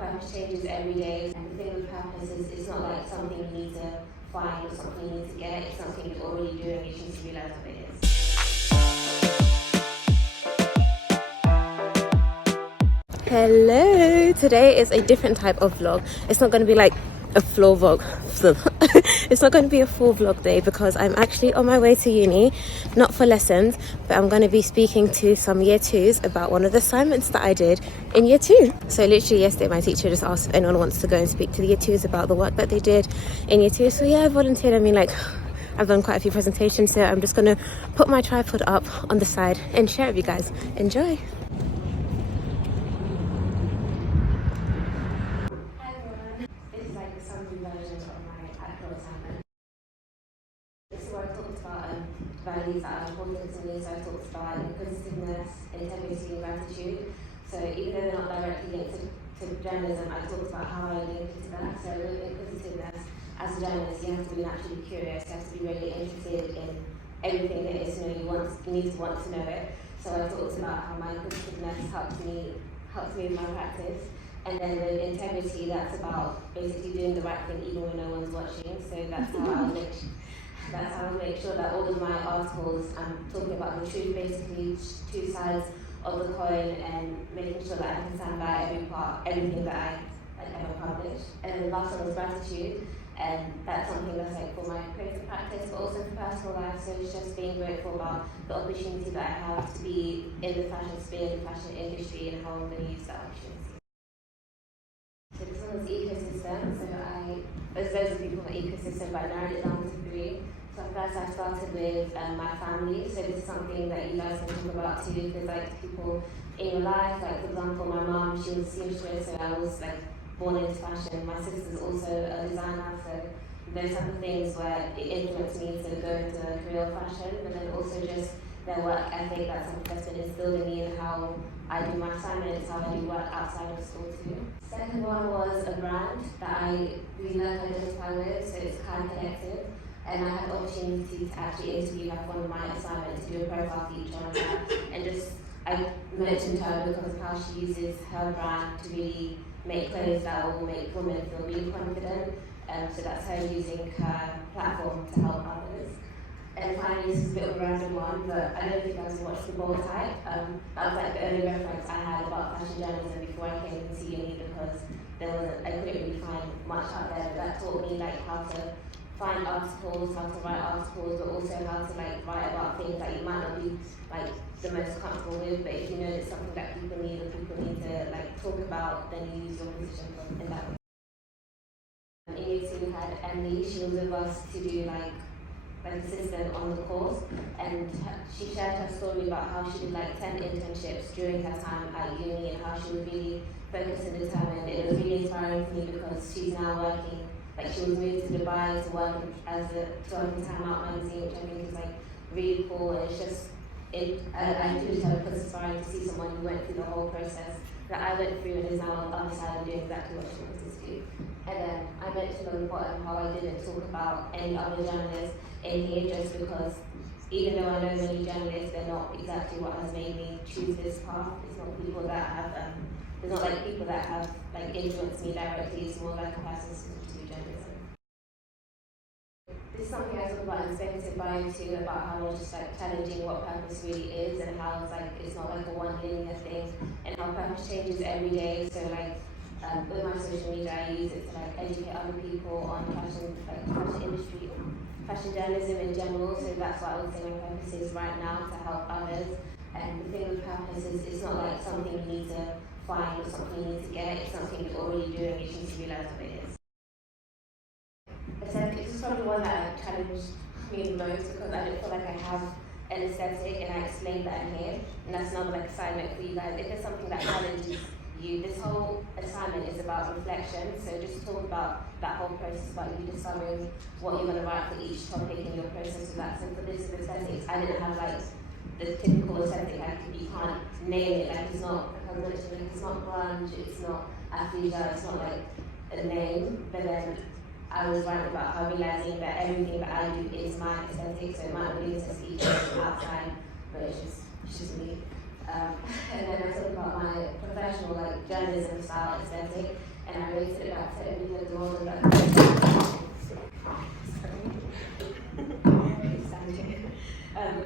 purpose changes every day. And the thing with purpose is it's not like something you need to find or something you need to get. It's something you're already doing. You just need to realize what it is. Hello, today is a different type of vlog. It's not going to be like a floor vlog. It's not going to be a full vlog day because I'm actually on my way to uni, not for lessons, but I'm going to be speaking to some year twos about one of the assignments that I did in year two. So literally yesterday my teacher just asked if anyone wants to go and speak to the year twos about the work that they did in year two. So yeah, I volunteered. I mean, like, I've done quite a few presentations, so I'm just going to put my tripod up on the side and share it with you guys. Enjoy. Values that are important to me, so I talked about inquisitiveness, integrity, and gratitude. So even though they're not directly linked to journalism, I talked about how I link it to that. So with inquisitiveness, as a journalist, you have to be naturally curious, you have to be really interested in everything that is, you need to want to know it. So I talked about how my inquisitiveness helps me with my practice. And then with integrity, that's about basically doing the right thing even when no one's watching. So that's how I make sure that all of my articles, I'm talking about the truth, basically two sides of the coin, and making sure that I can stand by everything that I ever publish. And then the last one was gratitude, and that's something that's like for my creative practice, but also for personal life. So it's just being grateful about the opportunity that I have to be in the fashion sphere, the fashion industry, and how I'm going to use that opportunity. So this one was ecosystem. So there's loads of people in the ecosystem, but I narrowed it down to 3. So first I started with my family. So this is something that you guys can talk about too. There's like people in your life, like for example my mom, she was a seamstress, so I was like born into fashion. My sister's also a designer, so those type of things where it influenced me to go into a career of fashion, but then also just their work ethic, that's something that's been instilled in me, and how I do my assignments, how I do work outside of school too. Second one was a brand that I really like identify with, so it's kind of connected. And I had the opportunity to actually interview like one of my assignments, to do a profile feature on her, and I mentioned her because of how she uses her brand to really make clothes that will make women feel really confident. So that's her using her platform to help others. And finally, this is a bit of a random one, but I don't think I was watched the bold type. That was like the only reference I had about fashion journalism before I came into uni, because I couldn't really find much out there, but that taught me like how to find articles, how to write articles, but also how to like write about things that you might not be like the most comfortable with, but if you know it's something that people need or people need to like talk about, then you use your position in that way. In year 2 we had Emily. She was with us to do like assistant on the course, and she shared her story about how she did like 10 internships during her time at uni, and how she was really focused and determined. It was really inspiring for me because she's now working. Like she was moved to Dubai to work as a Time Out magazine, which I think is like really cool. And it's just, I introduced her because it's inspiring to see someone who went through the whole process that I went through and is now on the other side and doing exactly what she wanted to do. And then I mentioned on the bottom how I didn't talk about any other journalists in here, just because even though I know many journalists, they're not exactly what has made me choose this path. It's not people that have, it's not like people that have like influenced me directly. It's more like a person to do journalism. This is something I talk about in Speculative Bio too, about how we're just like challenging what purpose really is, and how it's not like a one linear thing, and how purpose changes every day. So like with my social media, I use it to like educate other people on fashion industry, fashion journalism in general. So that's what I would say my purpose is right now, to help others. And the thing with purpose is it's not like something you need to find or something you need to get. It's something you're already doing. You just need to realize what it is. This is probably one that challenged me the most, because I don't feel like I have an aesthetic, and I explained that in here. And that's another like assignment for you guys. If there's something that challenges you, this whole assignment is about reflection. So just talk about that whole process, about you discovering what you're going to write for each topic in your process with that. So for this is aesthetics, I didn't have like the typical aesthetic, like you can't name it, like it's not, like it's not grunge, it's not athleisure, it's not like a name. But then I was writing about how realizing that everything that I do is my aesthetic, so it might not be aesthetic outside, but it's just me. And then I talk about my professional like journalism style aesthetic, and I raised it back to everything the role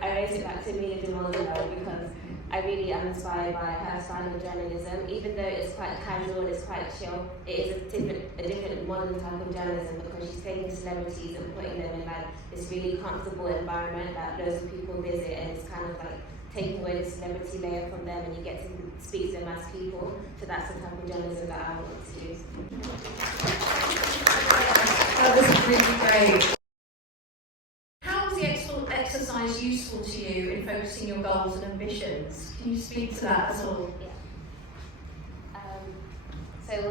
I raised it back to me as a role because I really am inspired by her style of journalism. Even though it's quite casual, it's quite chill, it is a different modern type of journalism because she's taking celebrities and putting them in like this really comfortable environment that loads of people visit, and it's kind of like taking away the celebrity layer from them, and you get to speak to them as people. So that's the type of journalism that I want to do. That was really great. How was the exercise useful to you in focusing your goals and ambitions? Can you speak to that at all? Yeah. So it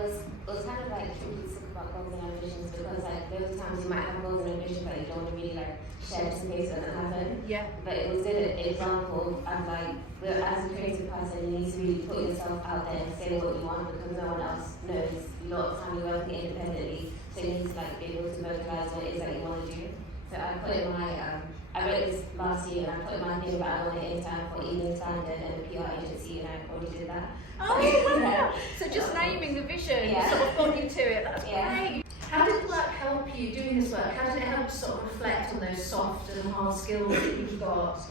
was kind of like tricky to talk about goals and ambitions because like there were times you might have goals and ambitions but you don't want to really like share just in case it doesn't happen. Yeah. But it was a good example of like, as a creative person, you need to really put yourself out there and say what you want because no one else knows. A lot of time you're working independently, so you need to like be able to vocalize what it is that you want to do. So I put in my, I wrote this last year and I put in my thing about I want to intern for Evening Standard and a PR agency, and I already did that. Oh, wow. So just naming the vision sort of got you to it. That's great. How did work help you doing this work? How did it help sort of reflect on those soft and hard skills that you've got?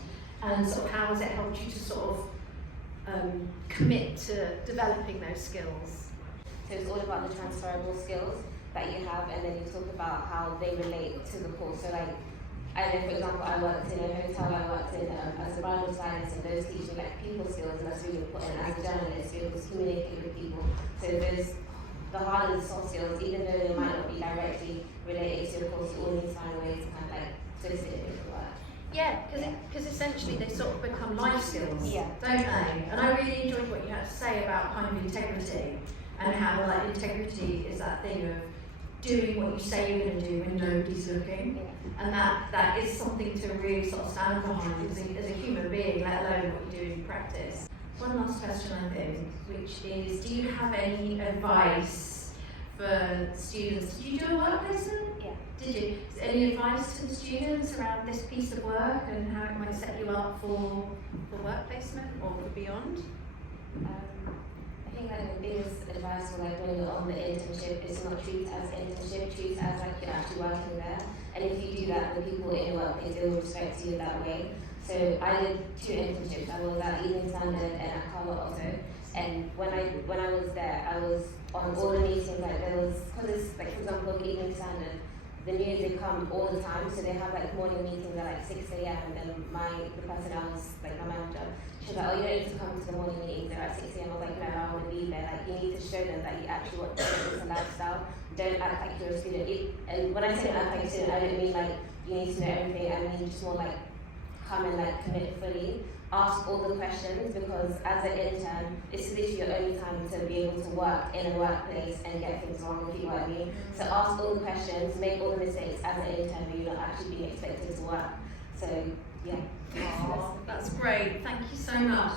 And sort of how has it helped you to sort of commit to developing those skills? So it's all about the transferable skills that you have, and then you talk about how they relate to the course. So like, I know, for example, I worked in a hotel, I worked in as a bridal stylist, and those teach you like people skills, and that's really important. As a journalist, you're able to communicate with people. So there's the hard and soft skills, even though they might not be directly related to your course, you all need to find ways to kind of like twist it and make it work. Yeah, because essentially they sort of become life skills, don't they? And I really enjoyed what you had to say about kind of integrity, and how like integrity is that thing of doing what you say you're going to do when nobody's looking, and that is something to really sort of stand behind as a human being, let alone what you do in practice. One last question I think, which is, do you have any advice for students? Did you do a work placement? Yeah. Did you? Any advice to the students around this piece of work and how it might set you up for work placement or for beyond? I think like the biggest advice for like when you're on the internship is not treat it as internship, treat it as like you're actually working there. And if you do that, the people in your workplace will respect you that way. So I did 2 internships. I was at Evening Standard and at Carlo Otto. And when I was there, I was on all the meetings. Like there was, because it's like, for example, Evening Standard, the news, they come all the time, so they have like morning meetings at like 6 a.m. and then the person I was like my manager, she was like, oh, you don't need to come to the morning meetings, they're at 6 a.m. I was like, no, I want to be there. Like you need to show them that you actually want to make this a lifestyle. Don't act like you're a student. And when I say don't act like a student, I don't mean like you need to know everything. I mean just more like come and like commit fully. Ask all the questions, because as an intern, it's literally your only time to be able to work in a workplace and get things wrong, if you know what I mean. So ask all the questions, make all the mistakes as an intern, but you're not actually being expected to work. So yeah. Oh, that's great. Thank you so much.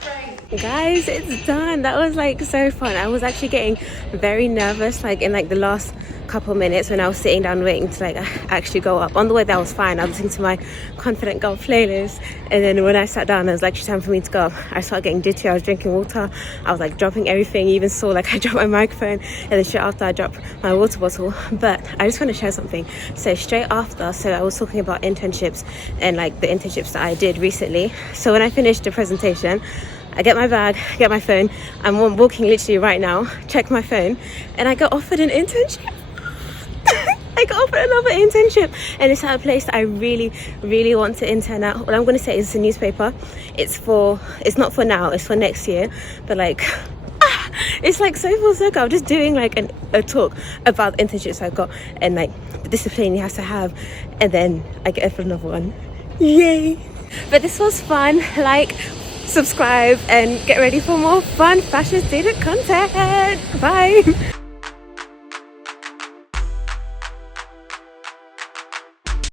Great. Guys, it's done. That was like so fun. I was actually getting very nervous like in like the last couple minutes when I was sitting down waiting to like actually go up. On the way there I was fine. I was listening to my Confident Girl playlist, and then when I sat down it was like time for me to go up. I started getting ditchy. I was drinking water. I was like dropping everything. You even saw like I dropped my microphone, and then straight after I dropped my water bottle. But I just want to share something. So straight after, so I was talking about internships and like the internships that I did recently. So when I finished the presentation, I get my bag, get my phone. I'm walking literally right now, check my phone, and I got offered an internship. I got offered another internship, and it's at a place that I really, really want to intern at. What I'm going to say is it's a newspaper. It's not for now, it's for next year. But like, it's like so full circle. I'm just doing like a talk about internships I got and like the discipline you have to have, and then I get offered another one. Yay! But this was fun. Like, subscribe, and get ready for more fun fashion student content. Bye.